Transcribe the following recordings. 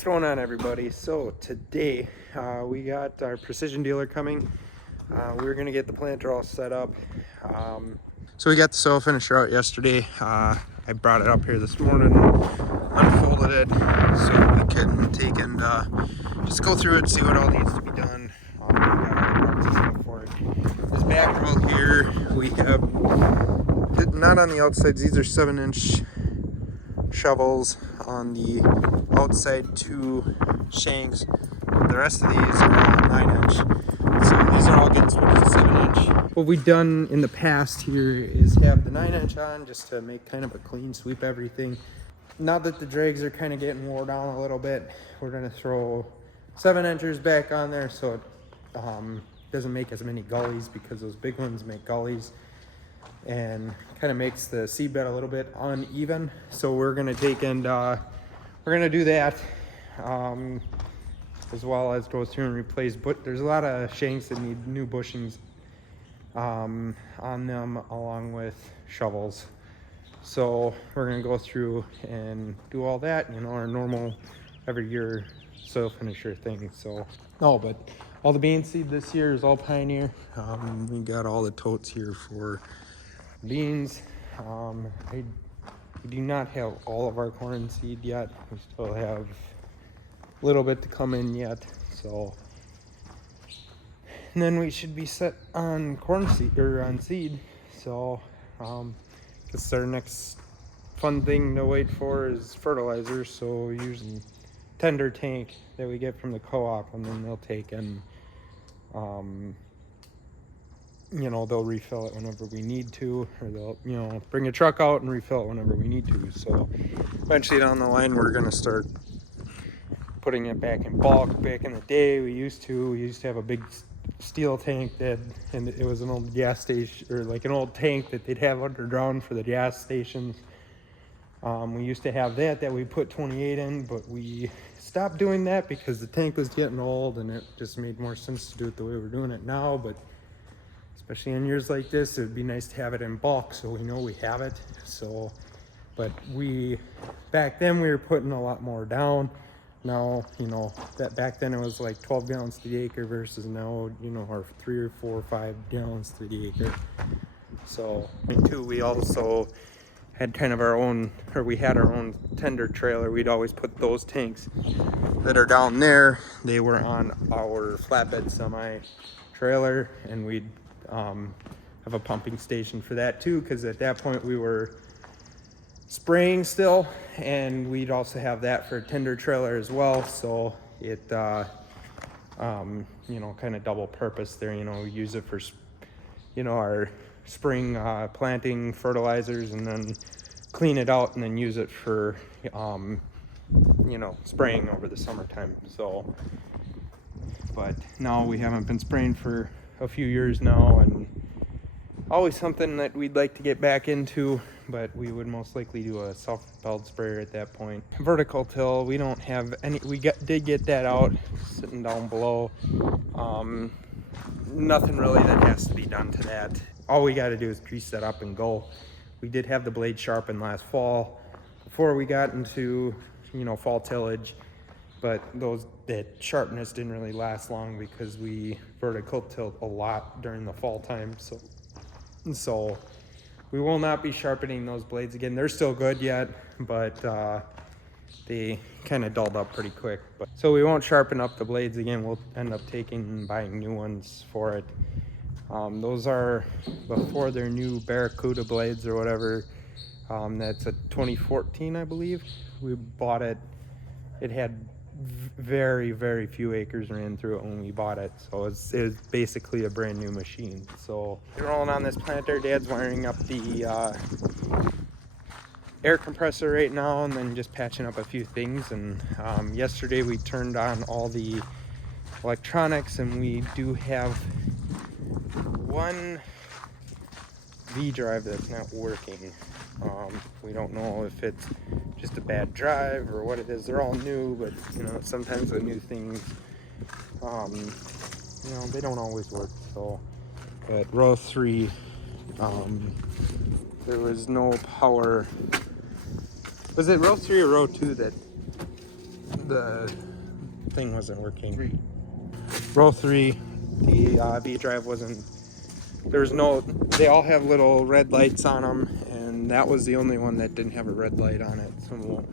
What's going on, everybody? So today we got our precision dealer coming. We're gonna get the planter all set up. So we got the soil finisher out yesterday. I brought it up here this morning, unfolded it so we can take and just go through it, see what all needs to be done. We got all the parts and stuff for it. This back row here, we have, not on the outsides, these are 7-inch shovels on the outside 2 shanks. The rest of these are all 9-inch. So these are all getting switched to 7-inch. What we've done in the past here is have the 9-inch on just to make kind of a clean sweep everything. Now that the drags are kind of getting wore down a little bit, we're going to throw 7-inchers back on there so it doesn't make as many gullies, because those big ones make gullies and kind of makes the seedbed a little bit uneven. So we're going to take and we're going to do that, as well as go through and replace, but there's a lot of shanks that need new bushings on them, along with shovels. So we're going to go through and do all that, you know, our normal every year soil finisher thing. So but all the bean seed this year is all Pioneer. We got all the totes here for beans. We do not have all of our corn seed yet. We still have a little bit to come in yet. So, and then we should be set on corn seed, or on seed. So, this our next fun thing to wait for is fertilizer. So we use a tender tank that we get from the co-op, and then they'll take and you know, they'll refill it whenever we need to, or they'll, you know, bring a truck out and refill it whenever we need to. So eventually down the line, we're going to start putting it back in bulk. Back in the day, we used to have a big steel tank and it was an old gas station, or like an old tank that they'd have underground for the gas stations. We used to have that we put 28 in, but we stopped doing that because the tank was getting old and it just made more sense to do it the way we're doing it now. But especially in years like this, it would be nice to have it in bulk so we know we have it. So, but back then we were putting a lot more down. Now, you know, that back then it was like 12 gallons to the acre versus now, you know, our 3 or 4 or 5 gallons to the acre. So, we also had kind of our own, or we had our own tender trailer. We'd always put those tanks that are down there, they were on our flatbed semi trailer, and we'd have a pumping station for that too, because at that point we were spraying still, and we'd also have that for a tender trailer as well. So it you know, kind of double purpose there. You know, we use it for, you know, our spring planting fertilizers, and then clean it out and then use it for you know, spraying over the summertime. So, but no, we haven't been spraying for a few years now, and always something that we'd like to get back into, but we would most likely do a self-propelled sprayer at that point. Vertical till, we don't have any. Did get that out, sitting down below. Nothing really that has to be done to that. All we got to do is grease that up and go. We did have the blade sharpened last fall before we got into, you know, fall tillage, but that sharpness didn't really last long because we vertical tilt a lot during the fall time. So we will not be sharpening those blades again. They're still good yet, but they kind of dulled up pretty quick. So we won't sharpen up the blades again. We'll end up taking and buying new ones for it. Those are before their new Barracuda blades or whatever. That's a 2014, I believe. We bought it. It had very, very few acres ran through it when we bought it. So it's basically a brand new machine. So we're rolling on this planter. Dad's wiring up the air compressor right now, and then just patching up a few things. And yesterday we turned on all the electronics, and we do have one V drive that's not working. We don't know if it's just a bad drive or what it is. They're all new, but you know, sometimes the new things, you know, they don't always work. So, but row 3, there was no power. Was it row 3 or row 2 that the thing wasn't working. Row 3, the V drive wasn't. There's no. They all have little red lights on them, and that was the only one that didn't have a red light on it. So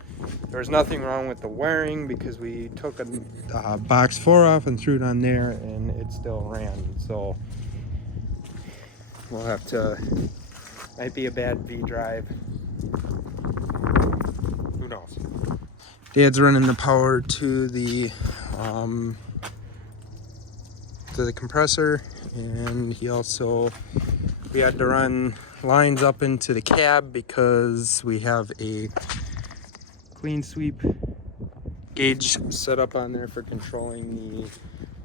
there was nothing wrong with the wiring because we took a box 4 off and threw it on there, and it still ran. So we'll have to. Might be a bad V drive. Who knows? Dad's running the power to the compressor, and he also, we had to run lines up into the cab because we have a clean sweep gauge set up on there for controlling the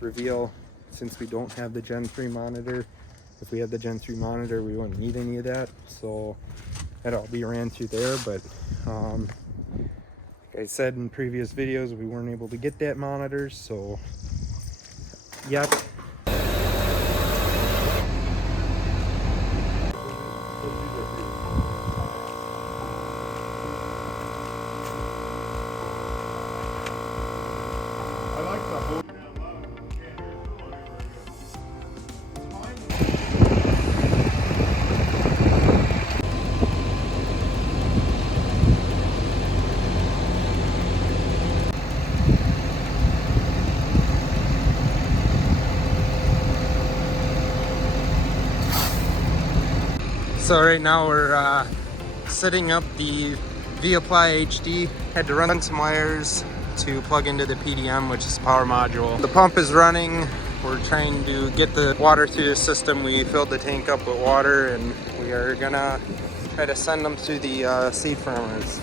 reveal. Since we don't have the Gen 3 monitor, if we had the Gen 3 monitor we wouldn't need any of that, so that'll all be ran through there. But like I said in previous videos, we weren't able to get that monitor, so yep. So right now we're setting up the V-Apply HD. Had to run some wires to plug into the PDM, which is the power module. The pump is running. We're trying to get the water through the system. We filled the tank up with water, and we are gonna try to send them to the seed farmers.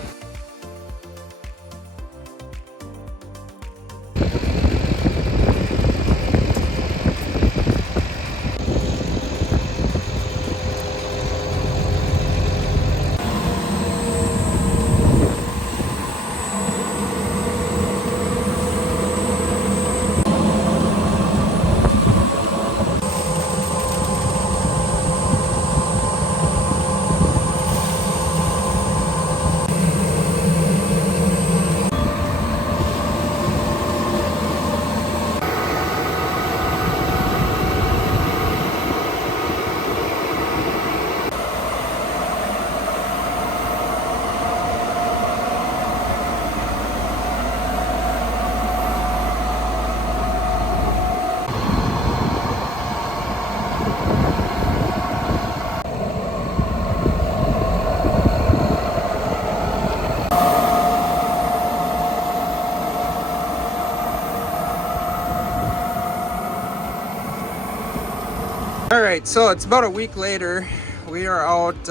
Alright, so it's about a week later. We are out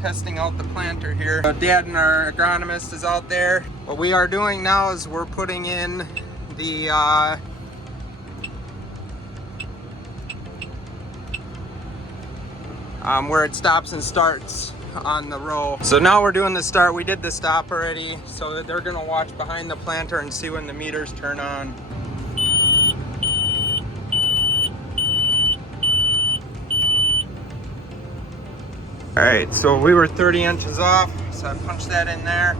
testing out the planter here. Dad and our agronomist is out there. What we are doing now is we're putting in the where it stops and starts on the row. So now we're doing the start. We did the stop already, so they're gonna watch behind the planter and see when the meters turn on. All right, so we were 30 inches off, so I punched that in there,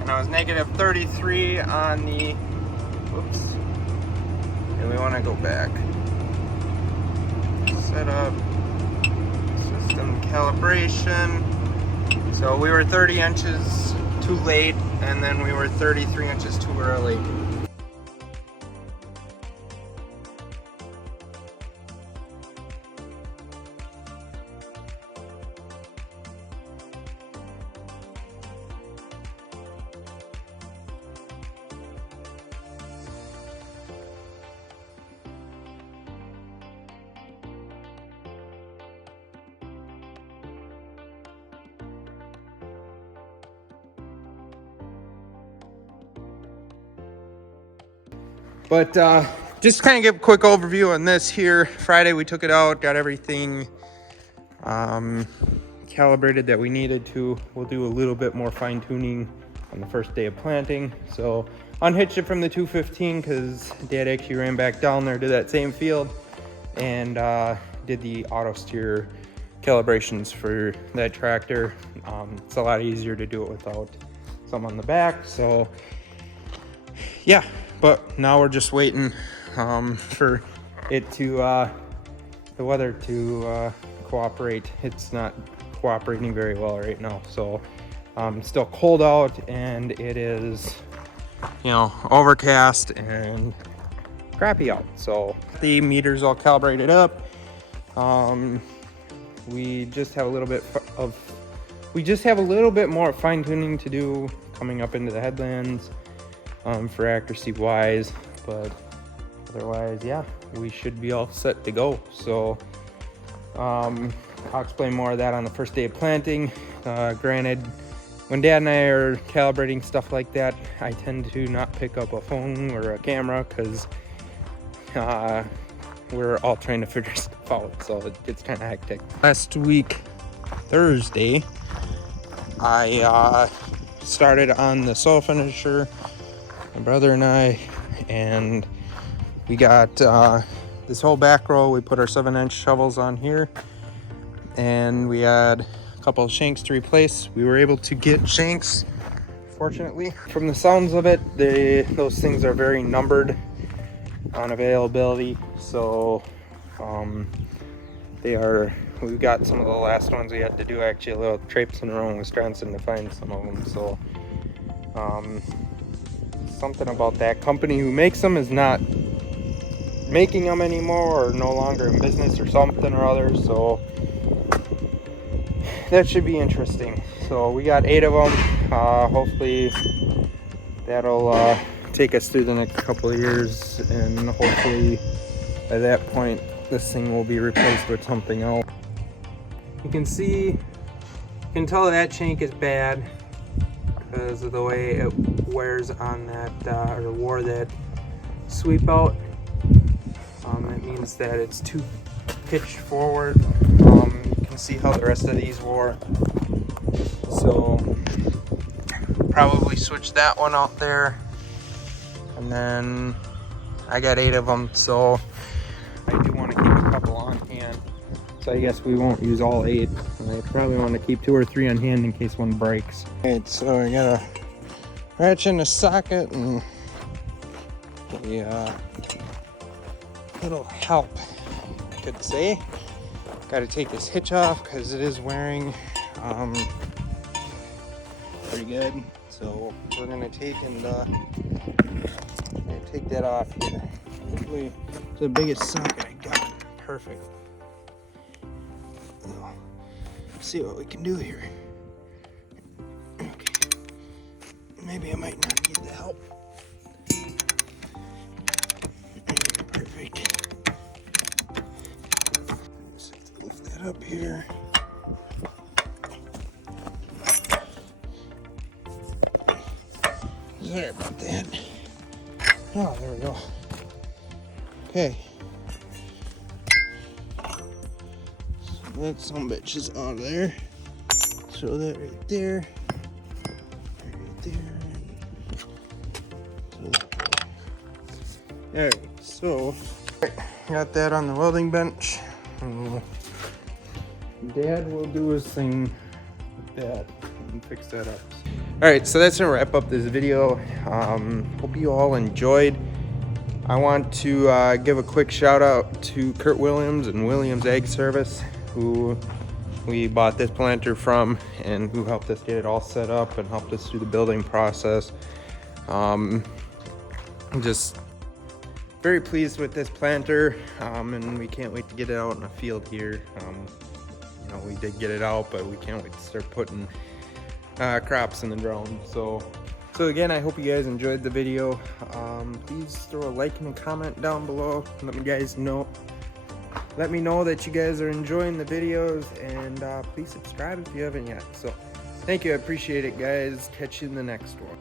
and I was negative 33 on the, whoops, and we want to go back. Set up system calibration. So we were 30 inches too late, and then we were 33 inches too early. But just kind of give a quick overview on this here. Friday we took it out, got everything calibrated that we needed to. We'll do a little bit more fine tuning on the first day of planting. So unhitched it from the 215 because Dad actually ran back down there to that same field and did the auto steer calibrations for that tractor. It's a lot easier to do it without some on the back. So yeah, but now we're just waiting for it to the weather to cooperate. It's not cooperating very well right now, so it's still cold out, and it is, you know, overcast and crappy out. So the meter's all calibrated up. We just have a little bit more fine tuning to do coming up into the headlands for accuracy wise, but otherwise, yeah, we should be all set to go. So I'll explain more of that on the first day of planting. Granted, when Dad and I are calibrating stuff like that, I tend to not pick up a phone or a camera because we're all trying to figure stuff out, so it gets kind of hectic. Last week, Thursday, I started on the soil finisher, my brother and I, and we got this whole back row. We put our 7-inch shovels on here, and we had a couple of shanks to replace. We were able to get shanks, fortunately. From the sounds of it, those things are very numbered on availability, so we've got some of the last ones we had to do actually a little traipsing around Wisconsin to find some of them. So something about that company who makes them is not making them anymore, or no longer in business or something or other, so that should be interesting. So we got 8 of them. Hopefully that'll take us through the next couple of years, and hopefully by that point this thing will be replaced with something else. You can tell that shank is bad because of the way it wears on that or wore that sweep out. That means that it's too pitched forward. You can see how the rest of these wore, so probably switch that one out there. And then I got 8 of them, so I do want to keep a couple on hand. So I guess we won't use all 8. I probably want to keep 2 or 3 on hand in case one breaks. Alright, so I got a wrench in the socket and a little help, I could say. Got to take this hitch off because it is wearing pretty good. So we're gonna take that off here. Hopefully it's the biggest socket I got. Perfect. So, see what we can do here. Okay. Maybe I might not need the help. Perfect. Just have to lift that up here. Sorry about that. Oh, there we go. Okay. So that sumbitch is out of there. Throw that right there. Right there. Alright, so got that on the welding bench. Dad will do his thing with that and fix that up. Alright, so that's gonna wrap up this video. Hope you all enjoyed. I want to give a quick shout out to Kurt Williams and Williams Ag Service, who we bought this planter from and who helped us get it all set up and helped us through the building process. I'm just very pleased with this planter, and we can't wait to get it out in the field here. You know, we did get it out, but we can't wait to start putting crops in the ground. So again, I hope you guys enjoyed the video. Please throw a like and a comment down below. Let me know that you guys are enjoying the videos, and please subscribe if you haven't yet. So thank you, I appreciate it, guys. Catch you in the next one.